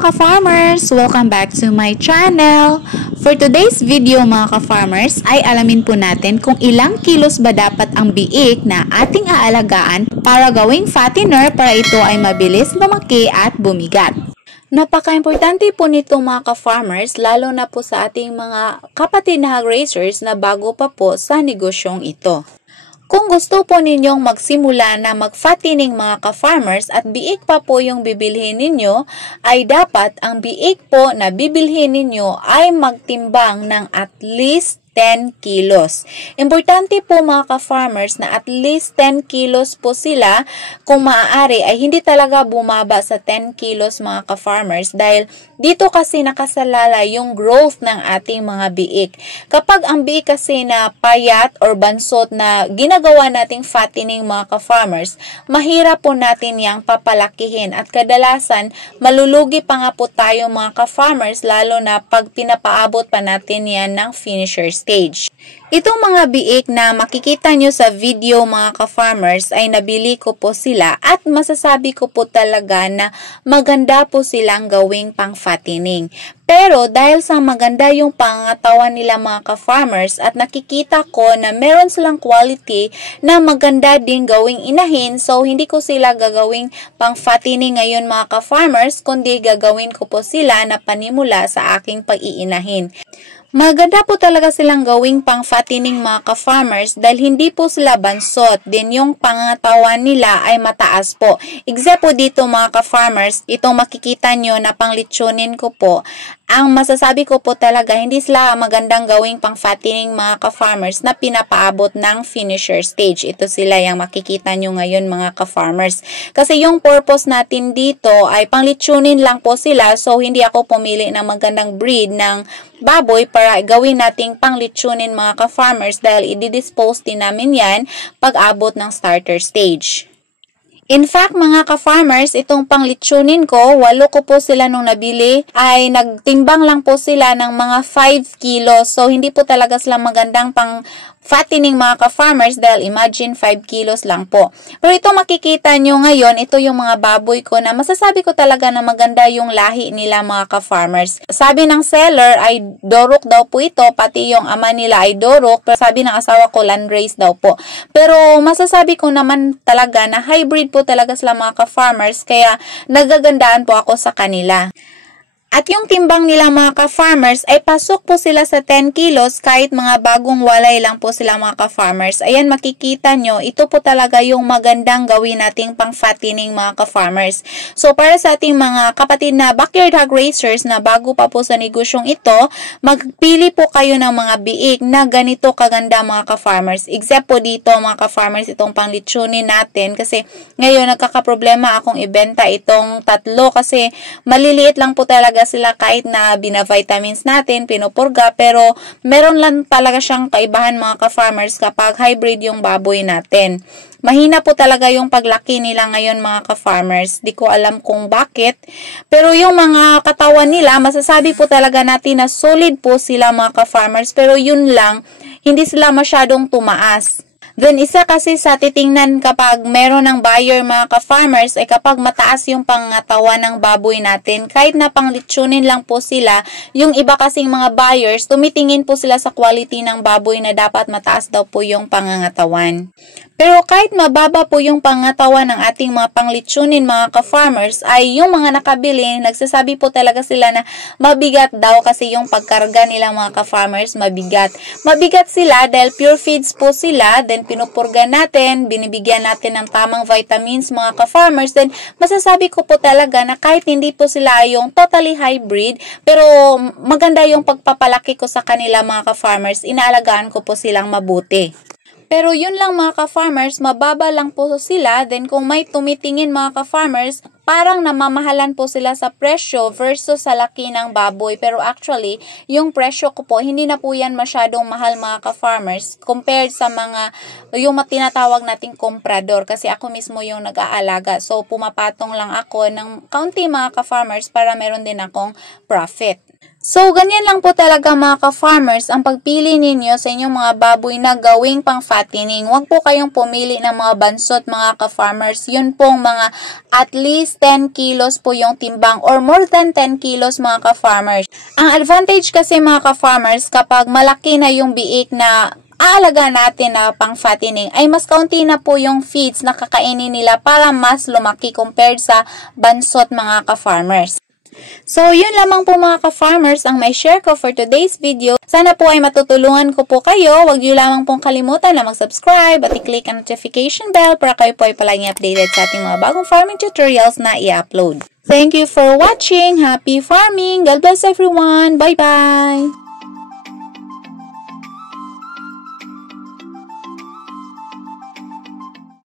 mga ka-farmers! Welcome back to my channel! For today's video mga ka-farmers ay alamin po natin kung ilang kilos ba dapat ang biik na ating aalagaan para gawing fattener para ito ay mabilis lumaki at bumigat. Napaka-importante po nito mga ka-farmers lalo na po sa ating mga kapatid na hog raisers na bago pa po sa negosyong ito. Kung gusto po ninyong magsimula na mag-fattening mga ka-farmers at biik pa po yung bibilhin ninyo, ay dapat ang biik po na bibilhin ninyo ay magtimbang ng at least 10 kilos. Importante po mga ka-farmers na at least 10 kilos po sila. Kung maaari ay hindi talaga bumaba sa 10 kilos mga ka-farmers dahil dito kasi nakasalala yung growth ng ating mga biik. Kapag ang biik kasi na payat or bansot na ginagawa nating fattening mga ka-farmers, mahirap po natin yang papalakihin at kadalasan malulugi pa nga po tayo mga ka-farmers lalo na pag pinapaabot pa natin yan ng finisher stage. Itong mga biik na makikita nyo sa video mga ka-farmers ay nabili ko po sila at masasabi ko po talaga na maganda po silang gawing pang fattening. Pero dahil sa maganda yung pangatawan nila mga ka-farmers at nakikita ko na meron silang quality na maganda din gawing inahin, so hindi ko sila gagawing pang fattening ngayon mga ka-farmers kundi gagawin ko po sila na panimula sa aking pag-iinahin. Maganda po talaga silang gawing pang fattening mga ka-farmers dahil hindi po sila bansot. Din yung pangatawan nila ay mataas po. Except po dito mga ka-farmers, itong makikita nyo na pang litsunin ko po. Ang masasabi ko po talaga, hindi sila magandang gawing pang fattening mga ka-farmers na pinapaabot ng finisher stage. Ito sila yung makikita nyo ngayon mga ka-farmers. Kasi yung purpose natin dito ay pang litsunin lang po sila. So hindi ako pumili ng magandang breed ng baboy para gawin nating pang litsunin mga ka-farmers dahil i-dispose din namin yan pag abot ng starter stage. In fact, mga ka-farmers, itong pang litsunin ko, 8 ko po sila nung nabili, ay nagtimbang lang po sila ng mga 5 kilos. So, hindi po talaga sila magandang pang fattening mga ka-farmers dahil imagine 5 kilos lang po. Pero ito makikita nyo ngayon, ito yung mga baboy ko na masasabi ko talaga na maganda yung lahi nila mga ka-farmers. Sabi ng seller ay Dorok daw po ito, pati yung ama nila ay Dorok, pero sabi ng asawa ko Landrace daw po. Pero masasabi ko naman talaga na hybrid po talaga sila mga ka-farmers kaya nagagandaan po ako sa kanila. At yung timbang nila mga ka-farmers ay pasok po sila sa 10 kilos kahit mga bagong walay lang po sila mga ka-farmers. Ayan makikita nyo, ito po talaga yung magandang gawin nating pang fattening mga ka-farmers. So para sa ating mga kapatid na backyard hog raisers na bago pa po sa negosyong ito, magpili po kayo ng mga biik na ganito kaganda mga ka-farmers. Except po dito mga ka-farmers itong pang litsunin natin kasi ngayon nagkakaproblema akong ibenta itong tatlo kasi maliliit lang po talaga sila kahit na bina-vitamins natin, pinupurga, pero meron lang talaga siyang kaibahan mga ka-farmers kapag hybrid yung baboy natin. Mahina po talaga yung paglaki nila ngayon mga ka-farmers. Di ko alam kung bakit. Pero yung mga katawan nila, masasabi po talaga natin na solid po sila mga ka-farmers. Pero yun lang, hindi sila masyadong tumaas. Then, isa kasi sa titingnan kapag meron ng buyer mga ka-farmers ay kapag mataas yung pangatawan ng baboy natin, kahit na pang litsunin lang po sila, yung iba kasing mga buyers, tumitingin po sila sa quality ng baboy na dapat mataas daw po yung pangangatawan. Pero kahit mababa po yung pangatawan ng ating mga panglitsunin mga ka-farmers, ay yung mga nakabili, nagsasabi po talaga sila na mabigat daw kasi yung pagkarga nila mga ka-farmers mabigat. Mabigat sila dahil pure feeds po sila, then pinupurga natin, binibigyan natin ng tamang vitamins mga ka-farmers, then masasabi ko po talaga na kahit hindi po sila yung totally hybrid, pero maganda yung pagpapalaki ko sa kanila mga ka-farmers, inaalagaan ko po silang mabuti. Pero yun lang mga ka-farmers, mababa lang po sila. Then kung may tumitingin mga ka-farmers, parang namamahalan po sila sa presyo versus sa laki ng baboy. Pero actually, yung presyo ko po, hindi na po yan masyadong mahal mga ka-farmers compared sa mga, yung tinatawag nating komprador. Kasi ako mismo yung nag-aalaga. So pumapatong lang ako ng kaunti mga ka-farmers para meron din akong profit. So, ganyan lang po talaga mga ka-farmers ang pagpili ninyo sa inyong mga baboy na gawing pang fattening. Huwag po kayong pumili ng mga bansot mga ka-farmers. Yun pong mga at least 10 kilos po yung timbang or more than 10 kilos mga ka-farmers. Ang advantage kasi mga ka-farmers kapag malaki na yung biik na aalaga natin na pang fattening ay mas kaunti na po yung feeds na kakainin nila para mas lumaki compared sa bansot mga ka-farmers. So, yun lamang po mga ka-farmers ang may share ko for today's video. Sana po ay matutulungan ko po kayo. Huwag niyo lamang pong kalimutan na mag-subscribe at i-click ang notification bell para kayo po ay palaging updated sa ating mga bagong farming tutorials na i-upload. Thank you for watching. Happy farming! God bless everyone! Bye-bye!